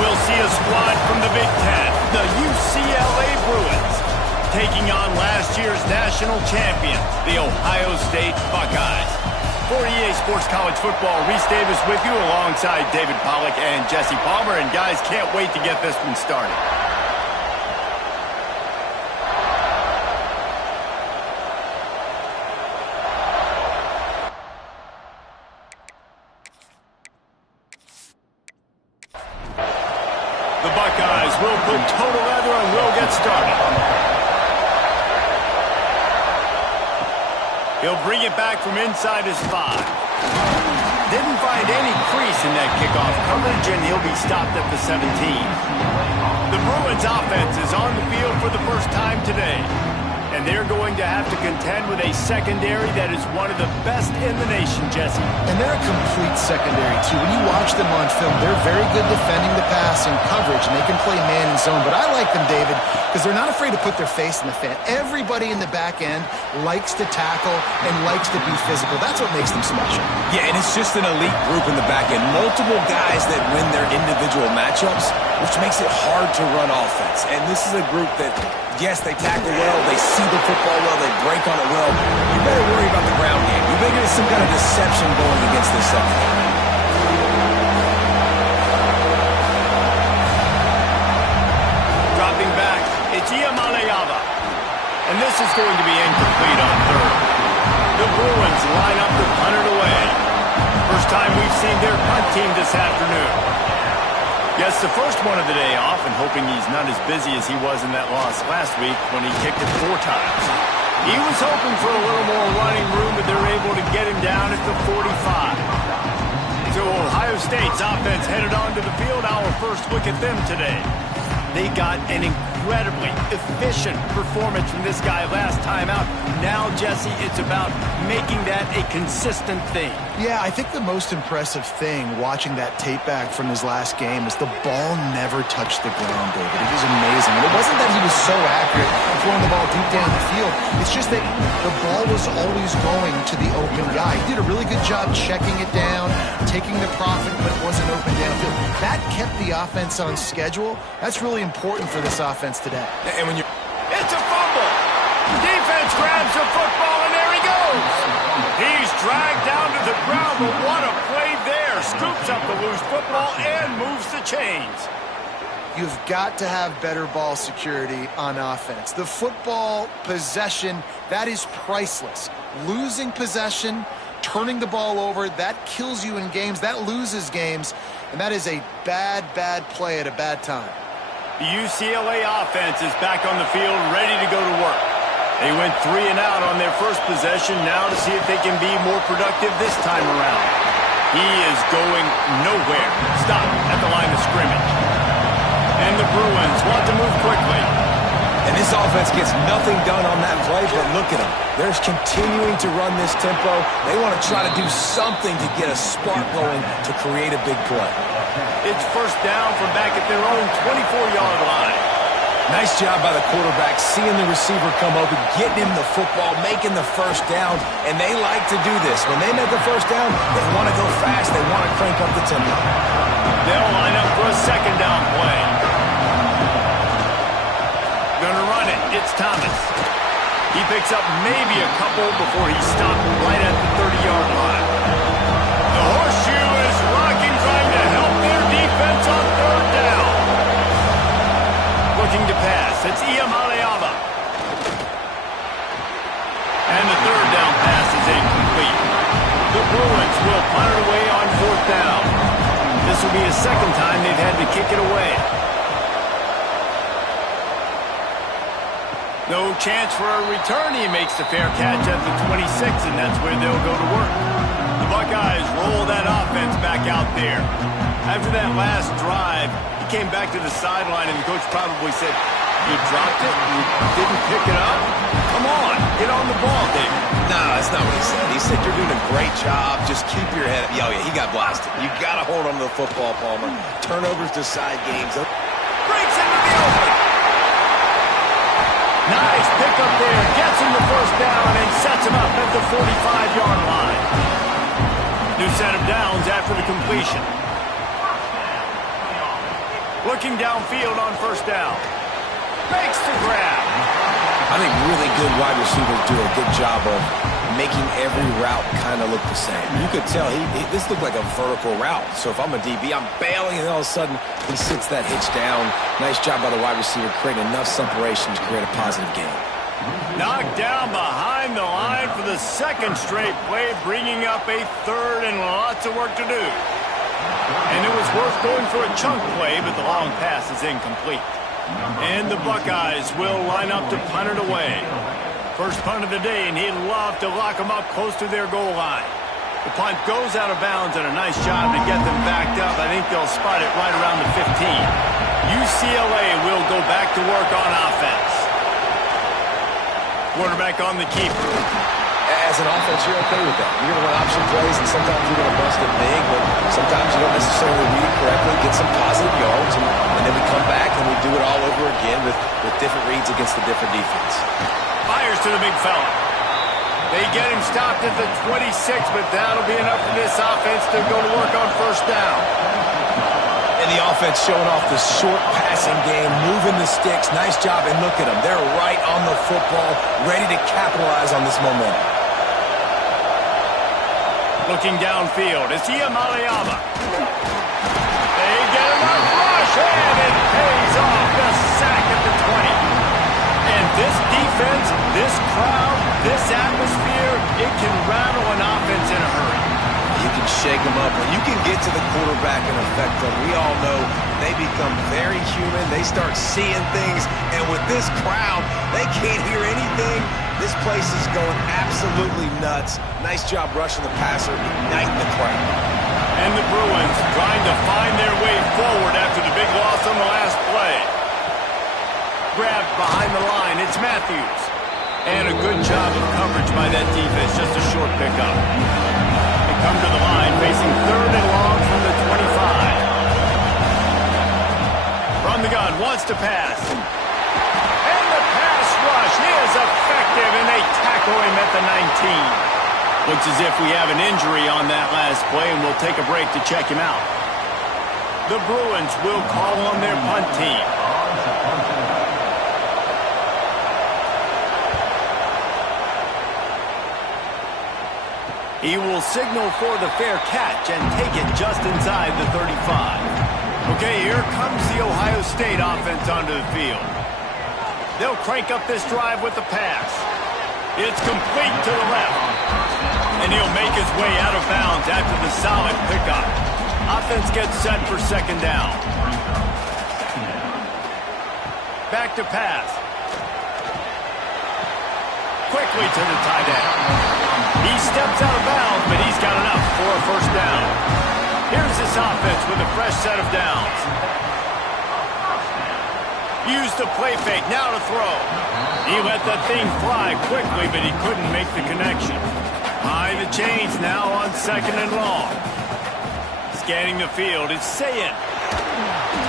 we'll see a squad from the Big Ten, the UCLA Bruins, taking on last year's national champions, the Ohio State Buckeyes. For EA Sports College Football, Reese Davis with you alongside David Pollack and Jesse Palmer. And guys, can't wait to get this one started. The Buckeyes will put total leather and will get started. He'll bring it back from inside his 5. Didn't find any crease in that kickoff coverage, and he'll be stopped at the 17. The Bruins offense is on the field for the first time today, and they're going to have to contend with a secondary that is one of the best in the nation, Jesse. And they're a complete secondary, too. When you watch them on film, they're very good defending the pass and coverage, and they can play man and zone. But I like them, David, because they're not afraid to put their face in the fan. Everybody in the back end likes to tackle and likes to be physical. That's what makes them special. Yeah, and it's just an elite group in the back end. Multiple guys that win their individual matchups, which makes it hard to run offense. And this is a group that, yes, they tackle well, they see the football well, they break on it well. You better worry about the ground game. You better get some kind of deception going against this secondary. Dropping back, it's Iamaleava. And this is going to be incomplete on third. The Bruins line up to punt it away. First time we've seen their punt team this afternoon. Yes, the first one of the day off, and hoping he's not as busy as he was in that loss last week when he kicked it 4 times. He was hoping for a little more running room, but they're able to get him down at the 45. So Ohio State's offense headed onto the field. Our first look at them today. They got an incredibly efficient performance from this guy last time out. Now, Jesse, it's about making that a consistent thing. Yeah, I think the most impressive thing watching that tape back from his last game is the ball never touched the ground, David. It was amazing. And it wasn't that he was so accurate throwing the ball deep down the field. It's just that the ball was always going to the open guy. He did a really good job checking it down, taking the profit when it wasn't open downfield. That kept the offense on schedule. That's really important for this offense today. And when you... It's a fumble. Defense grabs the football, and there he goes. He's dragged down to the ground, but what a play there. Scoops up the loose football and moves the chains. You've got to have better ball security on offense. The football possession, that is priceless. Losing possession, turning the ball over, that kills you in games, that loses games, and that is a bad, bad play at a bad time. The UCLA offense is back on the field, ready to go to work. They went 3 and out on their first possession, now to see if they can be more productive this time around. He is going nowhere. Stop at the line of scrimmage. And the Bruins want to move quickly. And this offense gets nothing done on that play, but look at them. They're continuing to run this tempo. They want to try to do something to get a spark going to create a big play. It's first down from back at their own 24-yard line. Nice job by the quarterback, seeing the receiver come open, getting him the football, making the first down, and they like to do this. When they make the first down, they want to go fast. They want to crank up the tempo. They'll line up for a second down play. Gonna run it. It's Thomas. He picks up maybe a couple before he's stopped right at the 30-yard line. The horseshoe is rocking, trying to help their defense on third down. Looking to pass. It's Iamaleava. And the third down pass is incomplete. The Bruins will punt it away on 4th down. This will be a second time they've had to kick it away. No chance for a return. He makes the fair catch at the 26, and that's where they'll go to work. The Buckeyes roll that offense back out there. After that last drive, he came back to the sideline, and the coach probably said, "You dropped it? You didn't pick it up? Come on, get on the ball, David." No, that's not what he said. He said, "You're doing a great job. Just keep your head up." Oh, yeah, he got blasted. You got to hold on to the football, Palmer. Turnovers decide games. Breaks into the open. Nice pickup there. Gets him the first down and sets him up at the 45-yard line. New set of downs after the completion. Looking downfield on first down. Makes the grab. I think really good wide receivers do a good job of making every route kind of look the same. You could tell this looked like a vertical route. So if I'm a DB, I'm bailing, and all of a sudden he sits that hitch down. Nice job by the wide receiver creating enough separation to create a positive gain. Knocked down behind the line for the second straight play, bringing up a third and lots of work to do. And it was worth going for a chunk play, but the long pass is incomplete. And the Buckeyes will line up to punt it away. First punt of the day, and he'd love to lock them up close to their goal line. The punt goes out of bounds, and a nice job to get them backed up. I think they'll spot it right around the 15. UCLA will go back to work on offense. Quarterback on the keeper. As an offense, you're okay with that. You're going to run option plays, and sometimes you're going to bust it big, but sometimes you don't necessarily read it correctly, get some positive yards, and then we come back and we do it all over again with different reads against the different defense. Fires to the big fella. They get him stopped at the 26, but that'll be enough for this offense to go to work on first down. And the offense showing off the short passing game, moving the sticks. Nice job, and look at them. They're right on the football, ready to capitalize on this momentum. Looking downfield, it's Iamaleava. They get him a rush, and it pays off the sack at the 20. And this defense, this crowd, this atmosphere, it can rattle an offense in a hurry. You can shake them up. When you can get to the quarterback and affect them, we all know they become very human. They start seeing things, and with this crowd, they can't hear anything. This place is going absolutely nuts. Nice job rushing the passer, igniting the crowd. And the Bruins trying to find their way forward after the big loss on the last play. Grabbed behind the line, it's Matthews. And a good job of coverage by that defense, just a short pickup. They come to the line, facing third and long from the 25. From the gun, wants to pass. And the pass rush is effective, and they tackle him at the 19. Looks as if we have an injury on that last play, and we'll take a break to check him out. The Bruins will call on their punt team. He will signal for the fair catch and take it just inside the 35. Okay, here comes the Ohio State offense onto the field. They'll crank up this drive with the pass. It's complete to the left. And he'll make his way out of bounds after the solid pickup. Offense gets set for second down. Back to pass. Quickly to the tight end. He steps out of bounds, but he's got enough for a first down. Here's this offense with a fresh set of downs. Used the play fake, now to throw. He let that thing fly quickly, but he couldn't make the connection. High the chains now on second and long. Scanning the field, it's Sayin.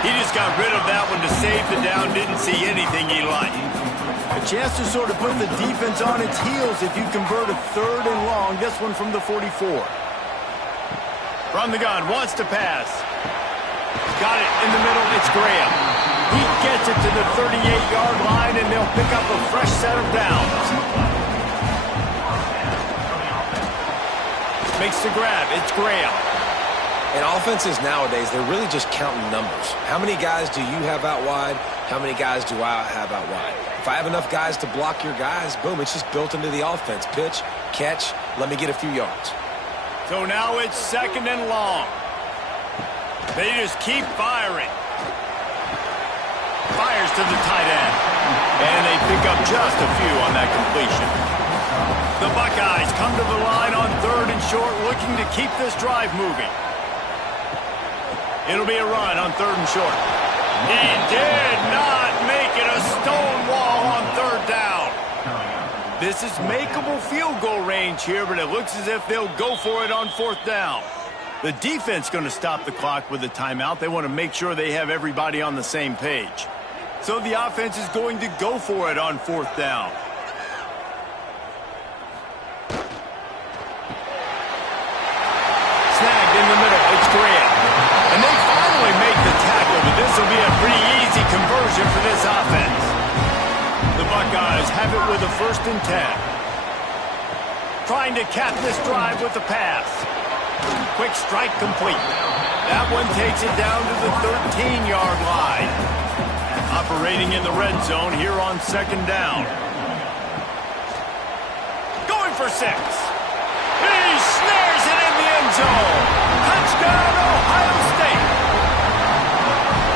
He just got rid of that one to save the down, didn't see anything he liked. A chance to sort of put the defense on its heels if you convert a third and long. This one from the 44. From the gun, wants to pass. Got it in the middle, it's Graham. He gets it to the 38-yard line, and they'll pick up a fresh set of downs. Makes the grab, it's Graham. And offenses nowadays, they're really just counting numbers. How many guys do you have out wide? How many guys do I have out wide? If I have enough guys to block your guys, boom, it's just built into the offense. Pitch, catch, let me get a few yards. So now it's second and long. They just keep firing. Fires to the tight end. And they pick up just a few on that completion. The Buckeyes come to the line on third and short, looking to keep this drive moving. It'll be a run on third and short. He did not make it a stone wall on third down. This is makeable field goal range here, but it looks as if they'll go for it on fourth down. The defense going to stop the clock with a timeout. They want to make sure they have everybody on the same page. So the offense is going to go for it on fourth down. Snagged in the middle. It's Graham. And they finally make the tackle, but this will be a conversion for this offense. The Buckeyes have it with a 1st and 10. Trying to cap this drive with the pass. Quick strike complete. That one takes it down to the 13-yard line. Operating in the red zone here on 2nd down. Going for 6. He snares it in the end zone. Touchdown, Ohio State.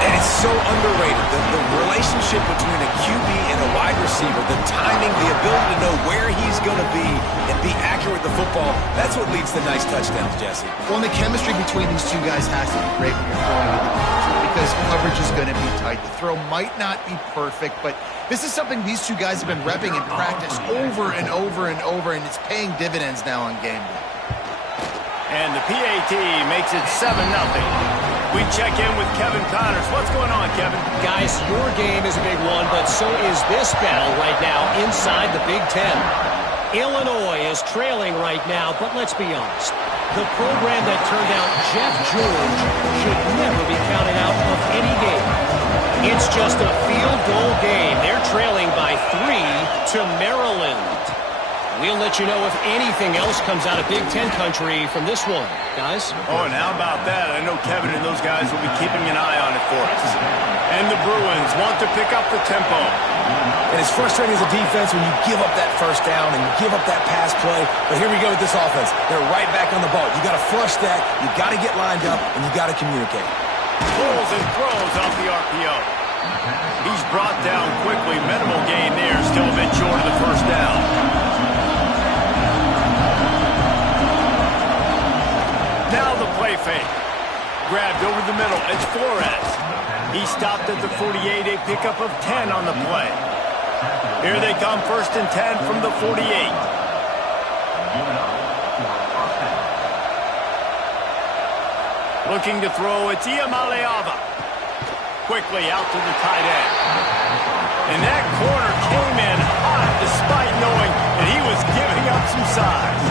And it's so underrated. The relationship between a QB and a wide receiver, the timing, the ability to know where he's going to be and be accurate with the football, that's what leads to nice touchdowns, Jesse. Well, and the chemistry between these two guys has to be great when you're throwing into the future because coverage is going to be tight. The throw might not be perfect, but this is something these two guys have been repping in practice over and over and over, and it's paying dividends now on game day. And the PAT makes it 7-0. We check in with Kevin Connors. What's going on, Kevin? Guys, your game is a big one, but so is this battle right now inside the Big Ten. Illinois is trailing right now, but let's be honest. The program that turned out Jeff George should never be counted out of any game. It's just a field goal game. They're trailing by 3 to Maryland. We'll let you know if anything else comes out of Big Ten country from this one, guys. Oh, and how about that? I know Kevin and those guys will be keeping an eye on it for us. And the Bruins want to pick up the tempo. And it's frustrating as a defense when you give up that 1st down and you give up that pass play. But here we go with this offense. They're right back on the ball. You got to flush that. You got to get lined up, and you got to communicate. Pulls and throws off the RPO. He's brought down quickly. Minimal gain there. Still a bit short of the 1st down. Now the play fake. Grabbed over the middle. It's Flores. He stopped at the 48, a pickup of 10 on the play. Here they come, 1st and 10 from the 48. Looking to throw, it's Iamaleava. Quickly out to the tight end. And that corner came in hot despite knowing that he was giving up some size.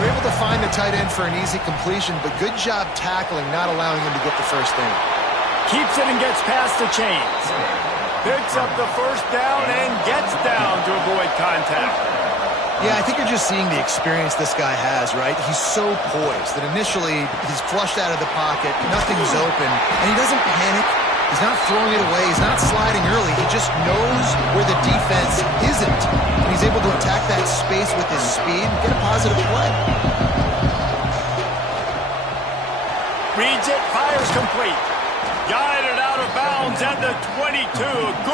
We're able to find the tight end for an easy completion, but good job tackling, not allowing him to get the 1st down. Keeps it and gets past the chains. Picks up the 1st down and gets down to avoid contact. Yeah, I think you're just seeing the experience this guy has, right? He's so poised that initially he's flushed out of the pocket, nothing's open, and he doesn't panic. He's not throwing it away. He's not sliding early. He just knows where the defense isn't. And he's able to attack that space with his speed and get a positive play. Reads it, fires complete. Guided out of bounds at the 22. Good